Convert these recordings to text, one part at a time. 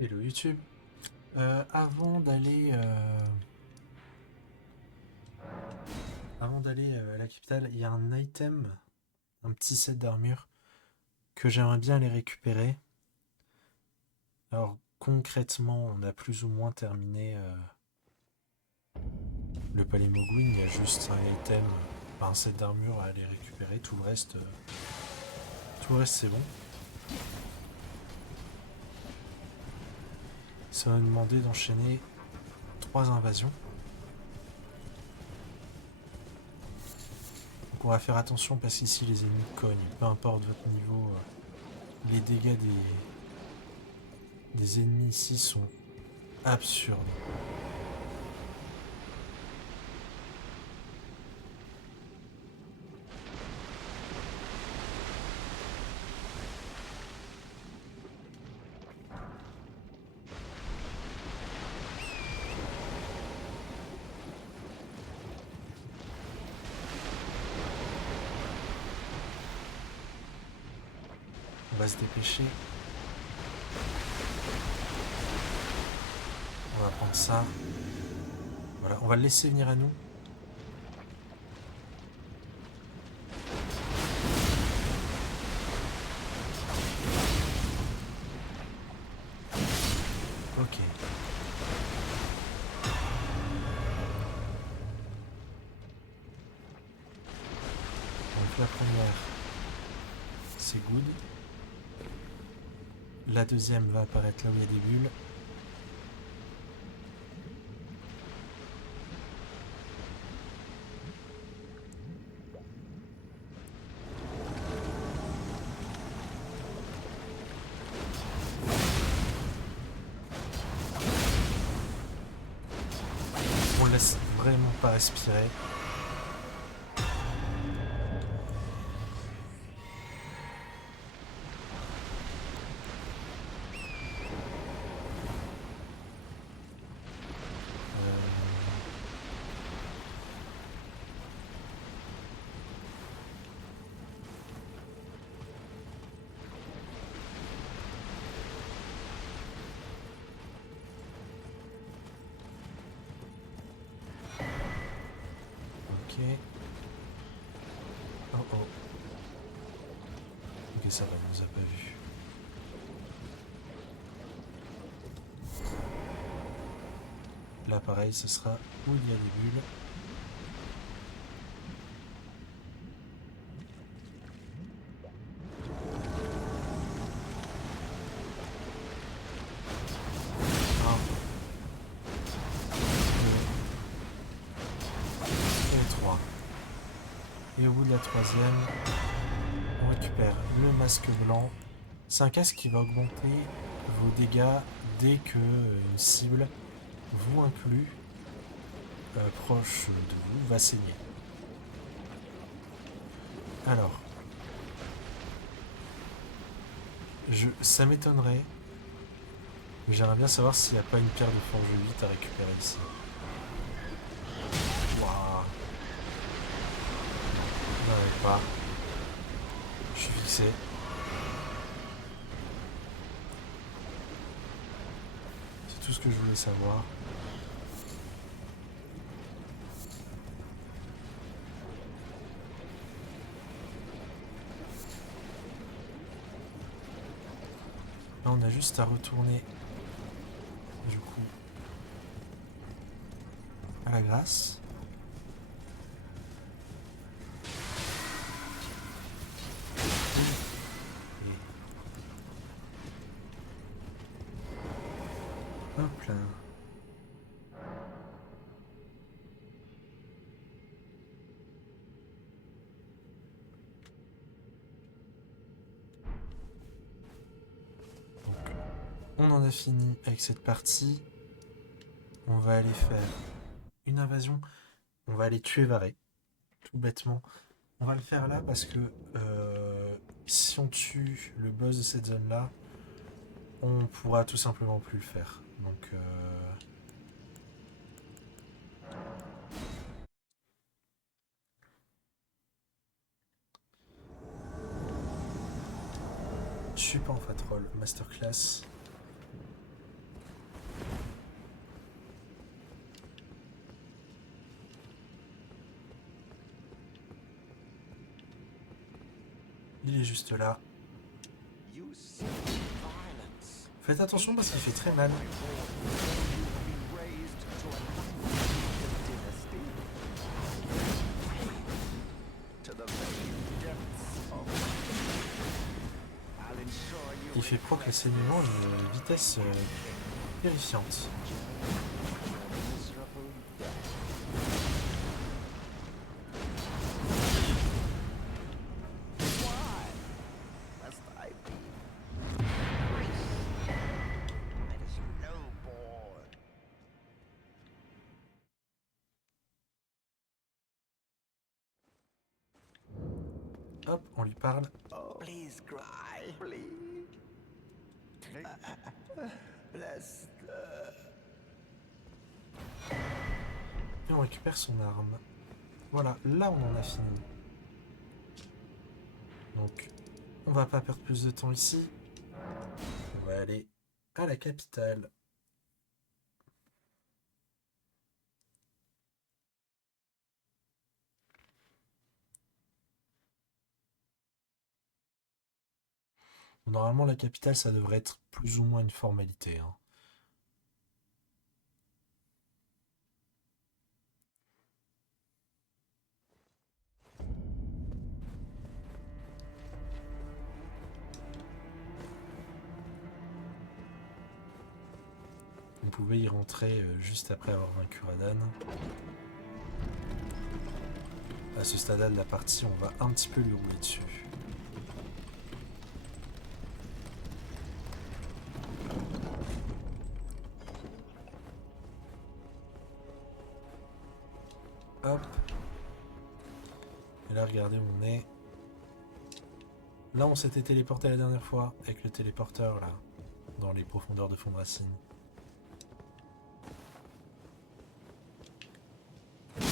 Hello YouTube. Avant d'aller à la capitale, il y a un item, un petit set d'armure que j'aimerais bien aller récupérer. Alors concrètement, on a plus ou moins terminé le palais Mogwin. Il y a juste un item, un set d'armure à aller récupérer. Tout le reste c'est bon. Ça va nous demander d'enchaîner 3 invasions. Donc on va faire attention parce qu'ici les ennemis cognent. Peu importe votre niveau, les dégâts des ennemis ici sont absurdes. On va se dépêcher. On va prendre ça. Voilà, on va le laisser venir à nous. Ok. Donc la première, c'est good. La deuxième va apparaître là où il y a des bulles. On le laisse vraiment pas respirer. Euh, ok. Oh oh. Ok, ça va, on nous a pas vu. Là, pareil, ce sera où il y a des bulles. Un, deux et trois. Et au bout de la troisième, on récupère le masque blanc. C'est un casque qui va augmenter vos dégâts dès que une cible, vous inclus, proche de vous, va saigner. Alors, ça m'étonnerait, mais j'aimerais bien savoir s'il n'y a pas une pierre de forge 8 à récupérer ici. Waouh, non mais pas. Je suis fixé. C'est tout ce que je voulais savoir. Là, on a juste à retourner, du coup, à la glace. Et hop là. Donc, on en a fini avec cette partie. On va aller faire une invasion. On va aller tuer Varé, tout bêtement. On va le faire là parce que si on tue le boss de cette zone là, on pourra tout simplement plus le faire. Donc je suis pas en fatroll, masterclass. Il est juste là. Faites attention parce qu'il fait très mal. Il fait progressivement une vitesse terrifiante. Hop, on lui parle. Please cry, please. Bless. Et on récupère son arme. Voilà, là on en a fini. Donc, on va pas perdre plus de temps ici. On va aller à la capitale. Normalement, la capitale, ça devrait être plus ou moins une formalité, hein. On pouvait y rentrer juste après avoir vaincu Radan. À ce stade-là de la partie, on va un petit peu lui rouler dessus. Hop. Et là, regardez où on est. Là, on s'était téléporté la dernière fois avec le téléporteur, là, dans les profondeurs de Fondracine. Vous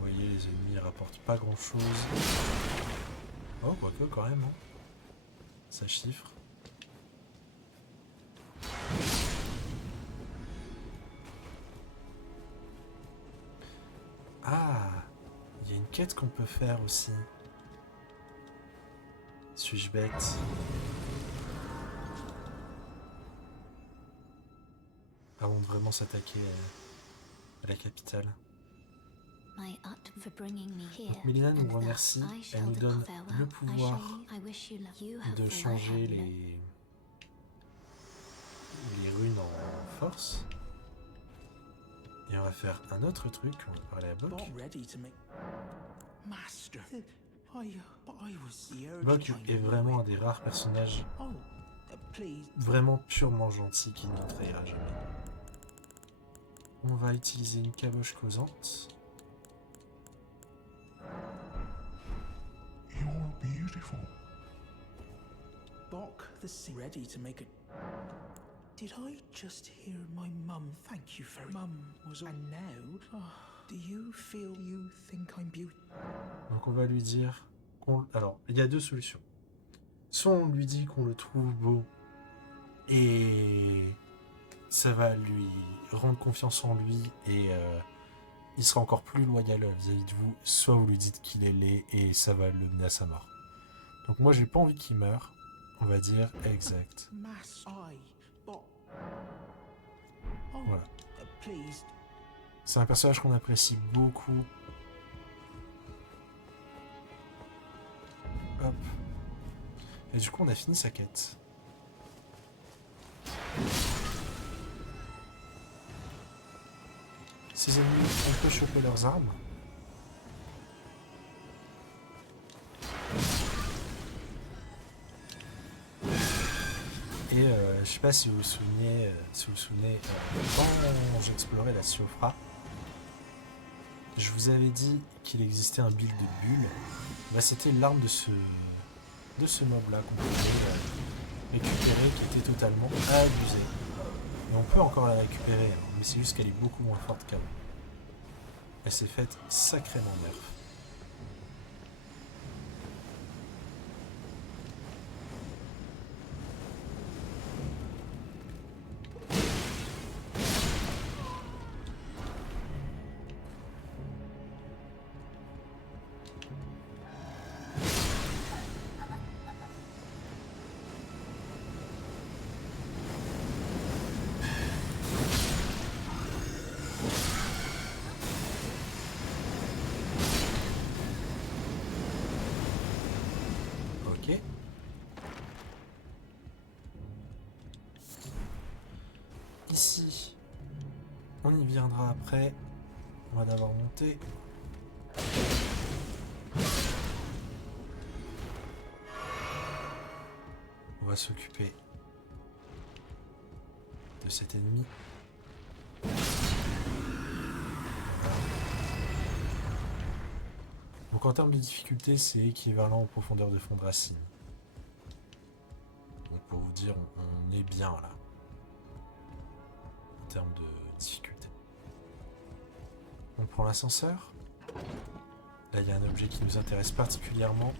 voyez, les ennemis rapportent pas grand-chose. Oh, quoique, quand même, hein. Ça chiffre. Ah, il y a une quête qu'on peut faire aussi. Suis-je bête? Avant de vraiment s'attaquer à la capitale. Donc Mélina nous remercie. Elle nous donne le pouvoir de changer les runes en force. Et on va faire un autre truc. On va parler à Boc. Boc est vraiment un des rares personnages vraiment purement gentil qui ne trahira jamais. On va utiliser une caboche causante. You're beautiful. Bok, the ready to make a. Did I just hear my mum thank you very Mum was and now do you feel you think I'm beautiful? Donc on va lui dire qu'on... Alors, il y a deux solutions. Soit on lui dit qu'on le trouve beau et ça va lui rendre confiance en lui et il sera encore plus loyal vis-à-vis de vous. Soit vous lui dites qu'il est laid et ça va le mener à sa mort. Donc moi j'ai pas envie qu'il meure. On va dire exact. Voilà. C'est un personnage qu'on apprécie beaucoup. Hop. Et du coup on a fini sa quête. Ces ennemis, on peut choper leurs armes. Et je sais pas si vous vous souvenez, quand j'explorais la Siofra, je vous avais dit qu'il existait un build de bulle. Bah, c'était l'arme de ce mob-là qu'on pouvait récupérer, qui était totalement abusée. Et on peut encore la récupérer, hein, mais c'est juste qu'elle est beaucoup moins forte qu'avant. Elle s'est faite sacrément nerf. ici. On y viendra après. On va d'abord monter. On va s'occuper de cet ennemi. Voilà. Donc en termes de difficulté, c'est équivalent aux profondeurs de fond de racine. Donc pour vous dire, on est bien là. En termes de difficulté. On prend l'ascenseur. Là, il y a un objet qui nous intéresse particulièrement.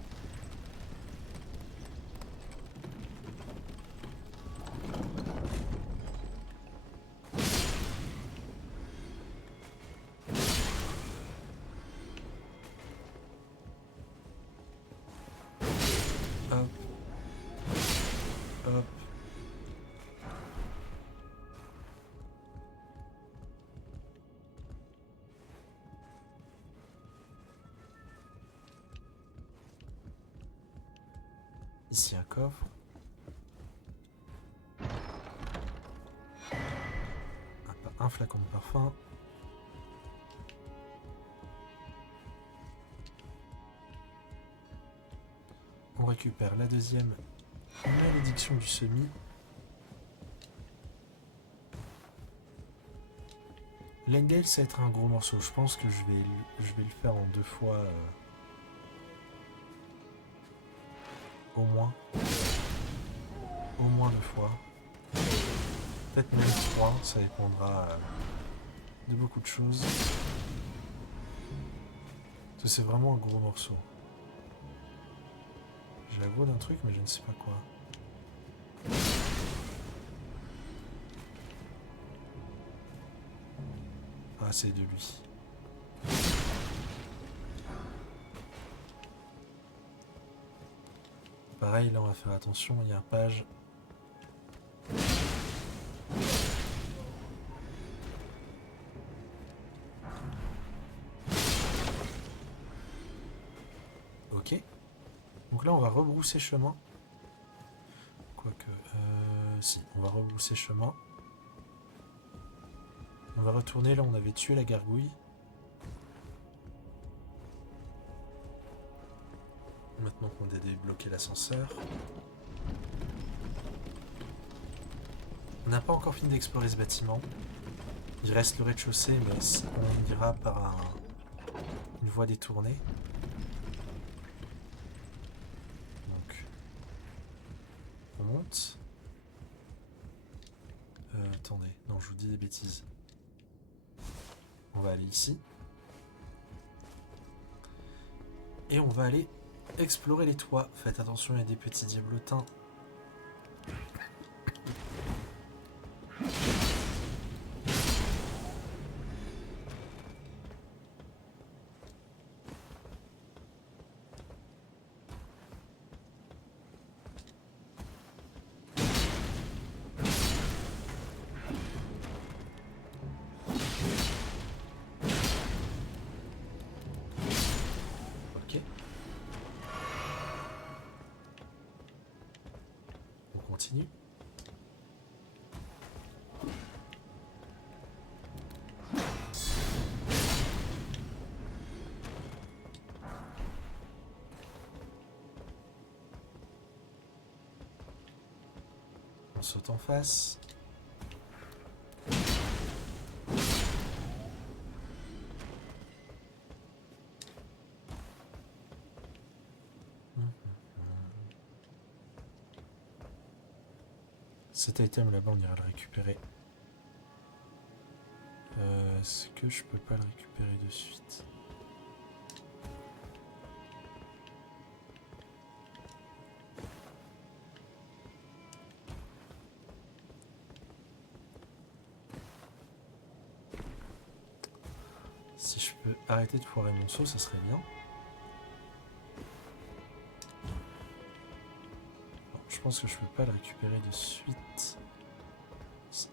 Hop. Hop. Ici un coffre. Un flacon de parfum. On récupère la deuxième malédiction du semi. L'Endale, ça va être un gros morceau. Je pense que je vais le faire en 2 fois. Au moins. Au moins 2 fois. Peut-être même 3. Ça dépendra de beaucoup de choses. Parce que c'est vraiment un gros morceau. J'ai l'aggro d'un truc, mais je ne sais pas quoi. Ah, c'est de lui. Pareil, là on va faire attention, il y a un page. Ok. Donc là on va rebrousser chemin. Quoique... si, on va rebrousser chemin. On va retourner là où on avait tué la gargouille. Maintenant qu'on a débloqué l'ascenseur. On n'a pas encore fini d'explorer ce bâtiment. Il reste le rez-de-chaussée, mais on ira par une voie détournée. Donc, on monte. Attendez, non, je vous dis des bêtises. On va aller ici. Et on va aller explorer les toits. Faites attention, il y a des petits diablotins. Ok. On continue. On saute en face. Cet item là-bas, on ira le récupérer. Est-ce que je peux pas le récupérer de suite? Si je peux arrêter de foirer mon saut, ça serait bien. Bon, je pense que je peux pas le récupérer de suite.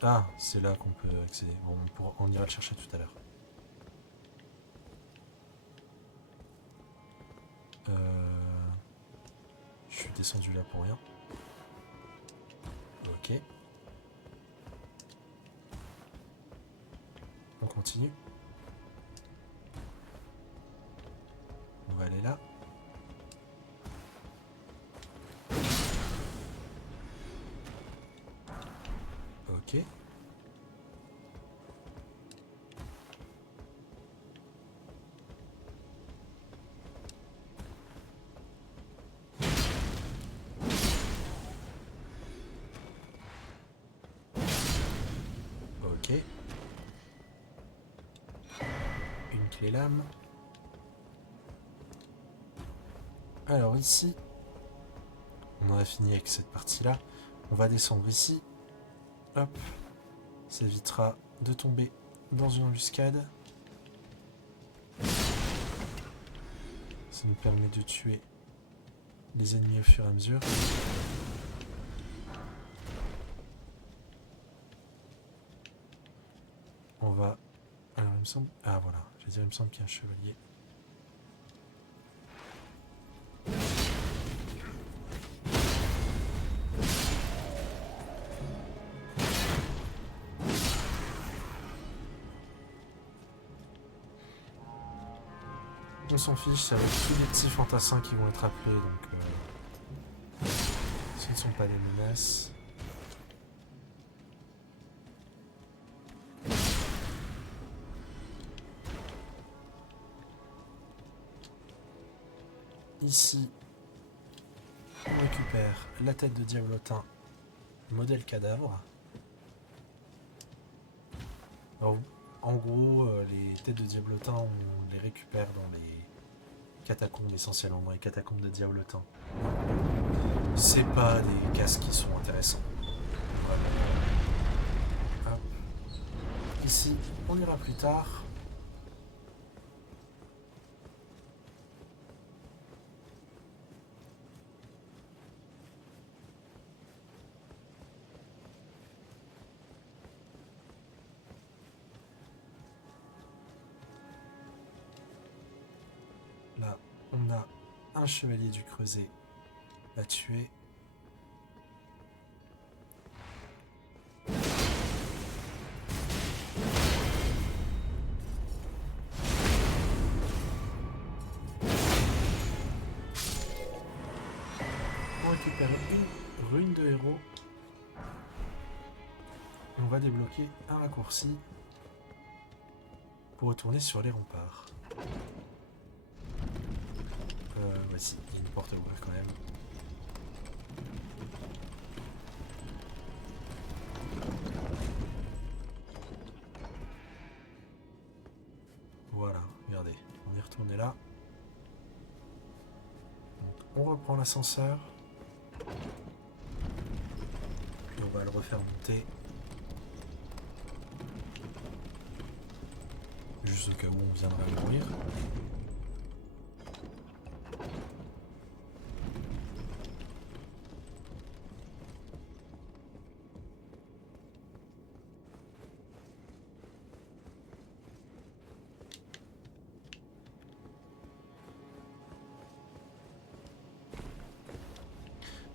Ah, c'est là qu'on peut accéder. Bon, on ira le chercher tout à l'heure. Je suis descendu là pour rien. Ok. continue. On va aller là. Ok. Ok. Une clé lame. Alors ici, on en a fini avec cette partie-là. On va descendre ici. Hop. Ça évitera de tomber dans une embuscade. Ça nous permet de tuer les ennemis au fur et à mesure. On va... Alors il me semble... Ah voilà, je vais dire il me semble qu'il y a un chevalier. On s'en fiche, ça va être tous les petits fantassins qui vont être appelés, donc ce ne sont pas des menaces. Ici, on récupère la tête de diablotin, modèle cadavre. Alors, en gros, les têtes de diablotin, on les récupère dans les catacombes, essentiellement dans les catacombes de diablotin. C'est pas des casques qui sont intéressants. Hop. Ici, on ira plus tard. Là, on a un chevalier du creuset à tuer. On récupère une rune de héros. On va débloquer un raccourci pour retourner sur les remparts. Voici, il y a une porte à ouvrir quand même. Voilà, regardez, on est retourné là. Donc, on reprend l'ascenseur. Et on va le refaire monter. Juste au cas où on viendrait mourir.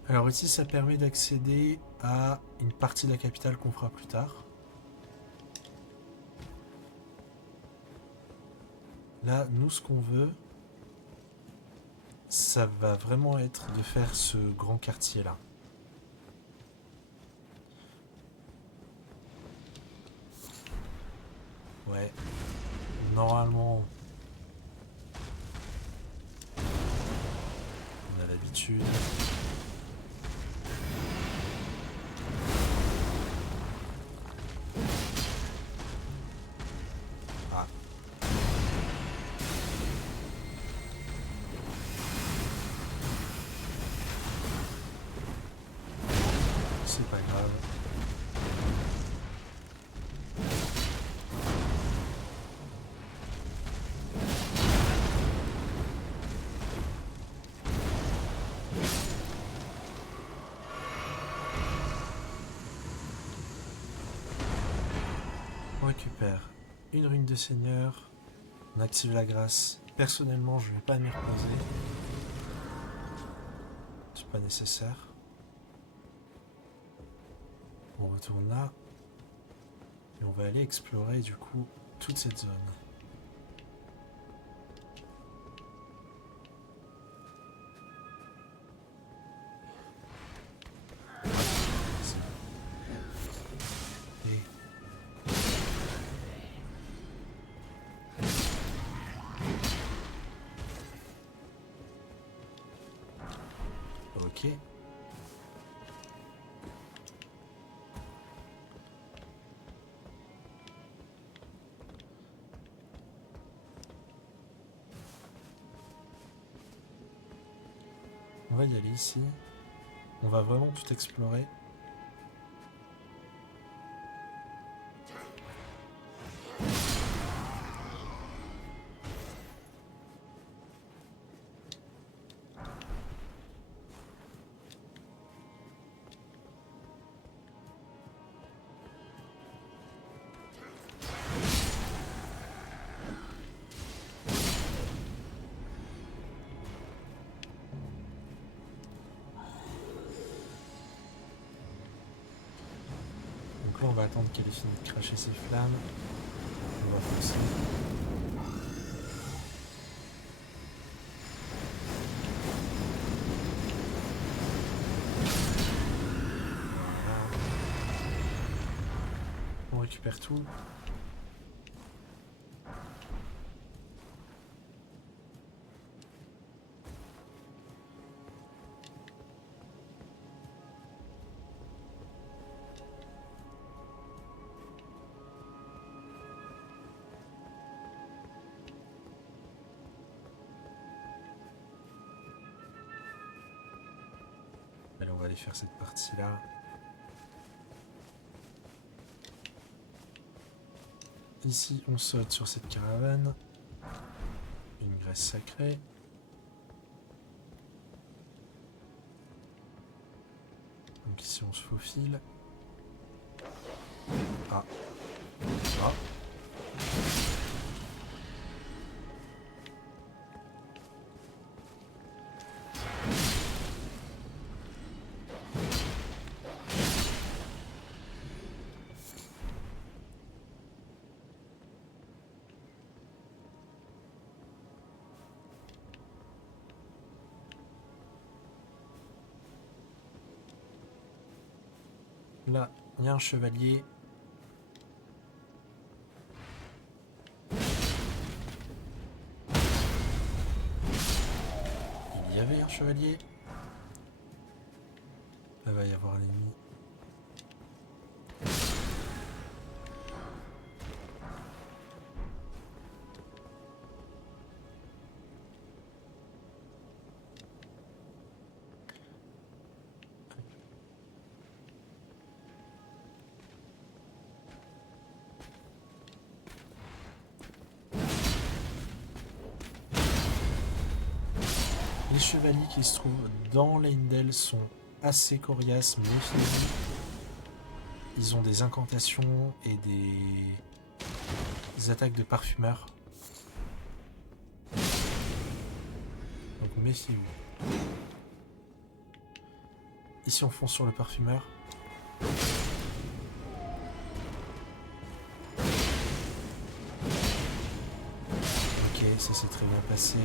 Alors ici, ça permet d'accéder à une partie de la capitale qu'on fera plus tard. Là, nous, ce qu'on veut, ça va vraiment être de faire ce grand quartier-là. Ouais. Normalement, on a l'habitude. Ah. C'est pas grave. On récupère une rune de seigneur. On active la grâce. Personnellement, je vais pas m'y reposer. C'est pas nécessaire. On retourne là. Et on va aller explorer du coup toute cette zone. Et ok. On va y aller ici. On va vraiment tout explorer. Donc là, on va attendre qu'elle ait fini de cracher ses flammes. On va foncer. Voilà. On récupère tout. Allez, on va aller faire cette partie-là. Ici, on saute sur cette caravane. Une graisse sacrée. Donc ici, on se faufile. Ah. Ah. Là, il y a un chevalier. Il y avait un chevalier. Là, va y avoir l'ennemi. Les chevaliers qui se trouvent dans Leyndell sont assez coriaces, méfiez-vous. Ils ont des incantations et des attaques de parfumeurs. Donc méfiez-vous. Ici on fonce sur le parfumeur. Ok, ça s'est très bien passé.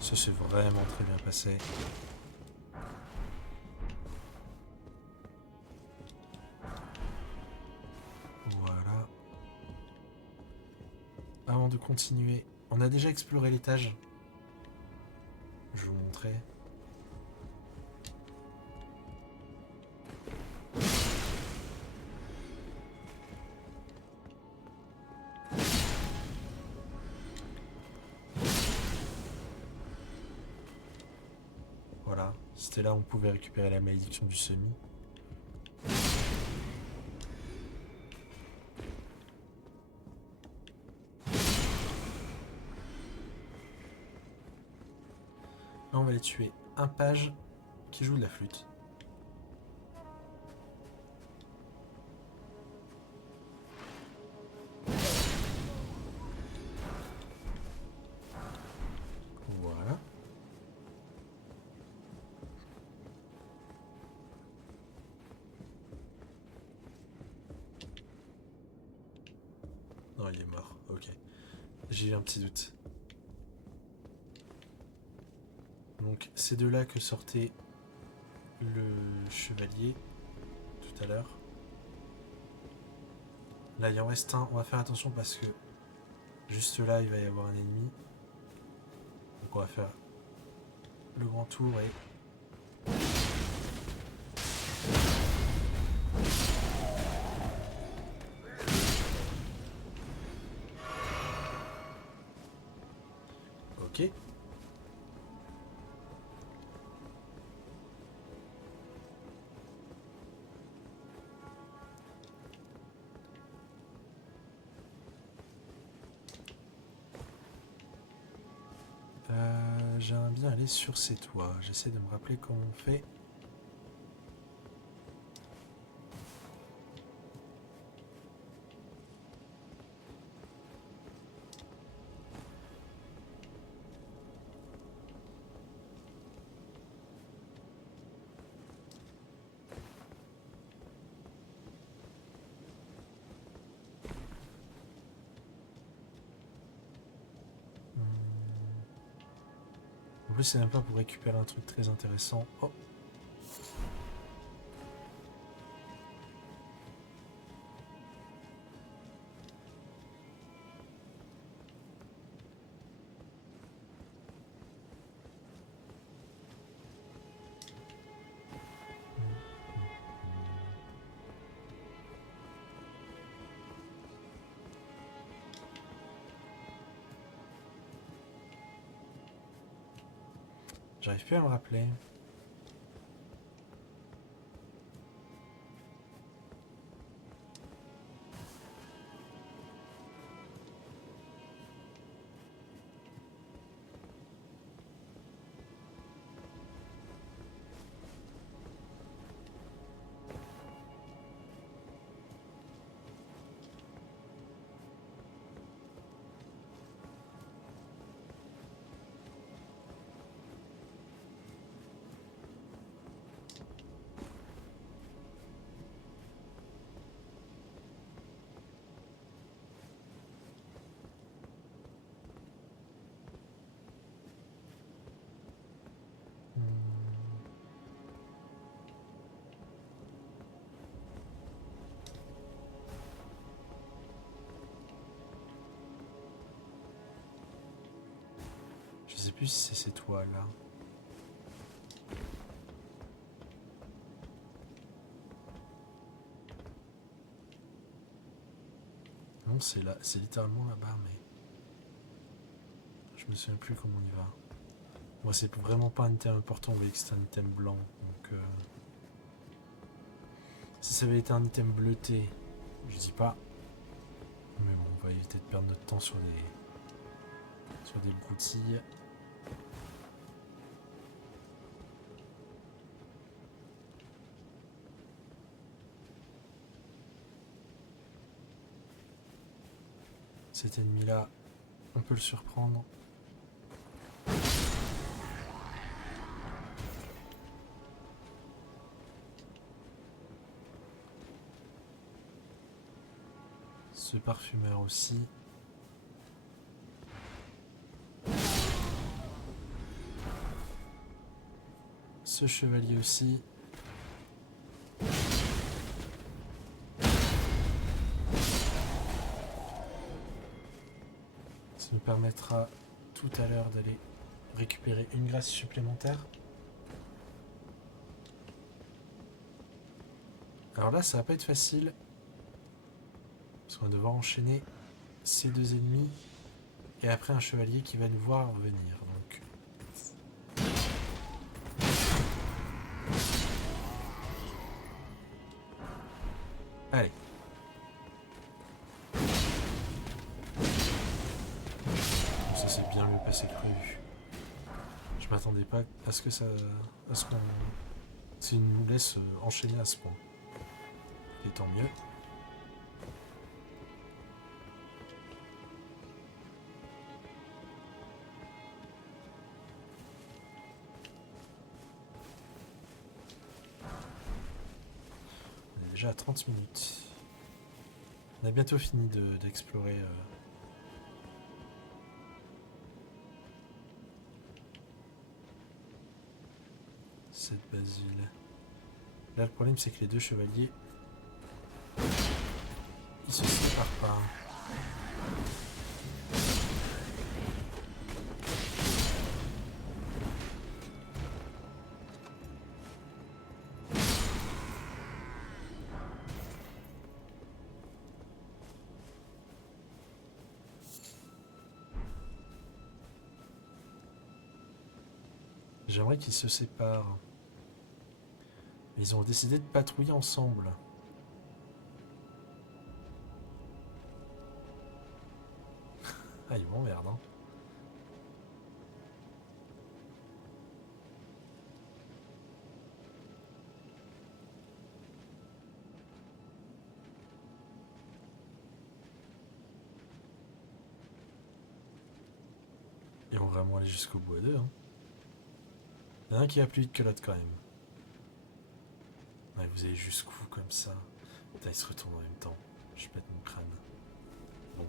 Ça s'est vraiment très bien passé. Voilà. Avant de continuer, on a déjà exploré l'étage. Je vais vous montrer. Voilà, c'était là où on pouvait récupérer la malédiction du semi. Là, on va aller tuer un page qui joue de la flûte. Voilà. Non, il est mort. Ok. J'ai eu un petit doute. Donc, c'est de là que sortait le chevalier tout à l'heure. Là, il en reste un. On va faire attention parce que juste là, il va y avoir un ennemi. Donc, on va faire le grand tour et... Ok. J'aimerais bien aller sur ces toits. J'essaie de me rappeler comment on fait. En plus, c'est même pas pour récupérer un truc très intéressant. Oh. J'arrive plus à me rappeler. Je sais plus si c'est ces toits-là. Non, c'est là, c'est littéralement là-bas, mais je me souviens plus comment on y va. Moi, c'est vraiment pas un item important. Vous voyez que c'est un item blanc, donc si ça avait été un item bleuté, je dis pas. Mais bon, on va éviter de perdre notre temps sur des broutilles. Cet ennemi-là, on peut le surprendre. Ce parfumeur aussi. Ce chevalier aussi. Ça nous permettra tout à l'heure d'aller récupérer une grâce supplémentaire. Alors là, ça va pas être facile. Parce qu'on va devoir enchaîner ces deux ennemis. Et après un chevalier qui va nous voir venir. Donc... Allez. Donc ça s'est bien mieux passé que prévu. Je m'attendais pas à ce que ça... à ce qu'on... s'il nous laisse enchaîner à ce point. Et tant mieux. On est déjà à 30 minutes. On a bientôt fini d'explorer cette basile. Là, le problème, c'est que les deux chevaliers, ils se séparent pas. J'aimerais qu'ils se séparent. Ils ont décidé de patrouiller ensemble. Ah, ils m'emmerdent, hein. Ils vont vraiment aller jusqu'au bout à deux, hein. Il y en a un qui va plus vite que l'autre quand même. Ouais, vous allez jusqu'où comme ça? Putain, ils se retournent en même temps. Je pète mon crâne. Bon.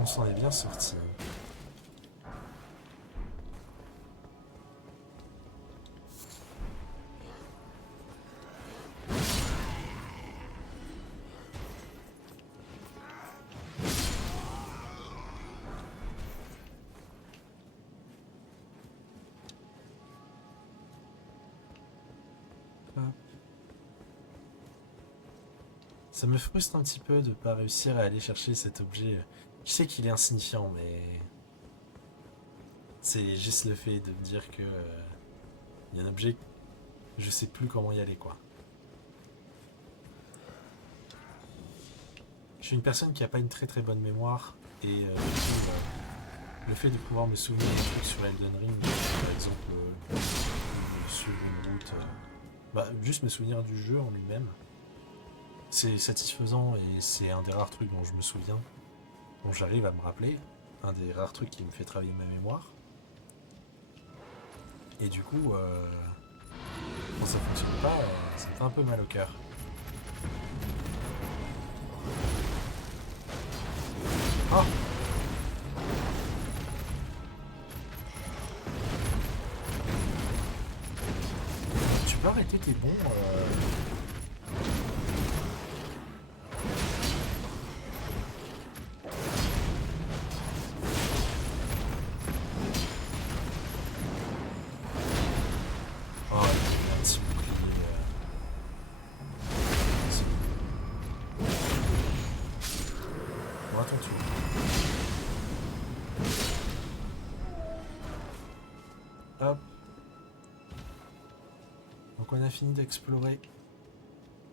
On s'en est bien sorti. Ça me frustre un petit peu de ne pas réussir à aller chercher cet objet. Je sais qu'il est insignifiant, mais c'est juste le fait de me dire que il y a un objet, je sais plus comment y aller, quoi. Je suis une personne qui a pas une très très bonne mémoire et du coup, le fait de pouvoir me souvenir d'un truc sur Elden Ring, par exemple, suivre une route, juste me souvenir du jeu en lui-même, c'est satisfaisant et c'est un des rares trucs dont je me souviens, dont j'arrive à me rappeler, un des rares trucs qui me fait travailler ma mémoire. Et du coup, quand ça fonctionne pas, ça me fait un peu mal au cœur. Ah! Tu peux arrêter tes bons Oh, il y a un petit bouclier. C'est bon. Bon, attends, tu. Hop. Donc on a fini d'explorer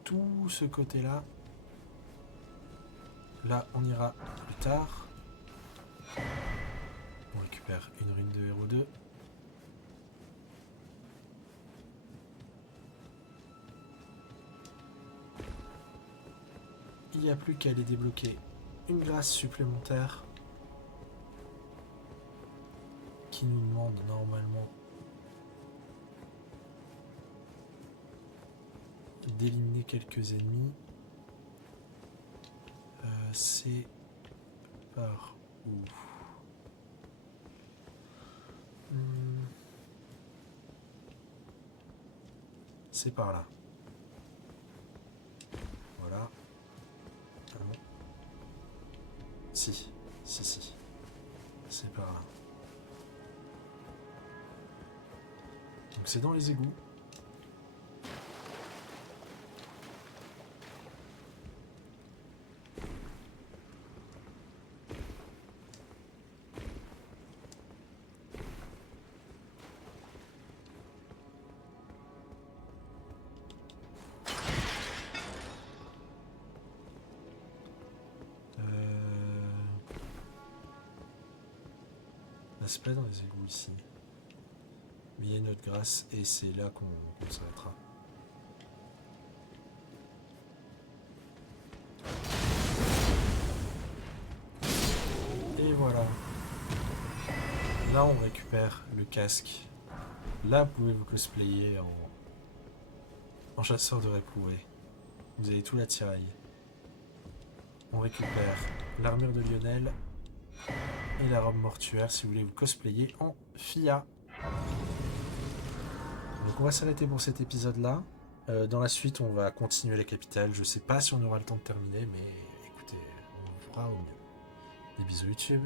tout ce côté-là. Là, on ira plus tard. On récupère une rune de héros 2. Il n'y a plus qu'à aller débloquer une grâce supplémentaire qui nous demande normalement d'éliminer quelques ennemis. C'est par où? C'est par là. Voilà. Ah non. Si. C'est par là. Donc c'est dans les égouts. C'est pas dans les égouts ici. Mais il y a une autre grâce et c'est là qu'on s'arrêtera. Là, on récupère le casque. Là, vous pouvez vous cosplayer en chasseur de réprouvé. Vous avez tout l'attirail. On récupère l'armure de Lionel et la robe mortuaire si vous voulez vous cosplayer en Fia. Donc on va s'arrêter pour cet épisode-là. Dans la suite, on va continuer la capitale. Je sais pas si on aura le temps de terminer, mais écoutez, on le fera au mieux. Des bisous YouTube.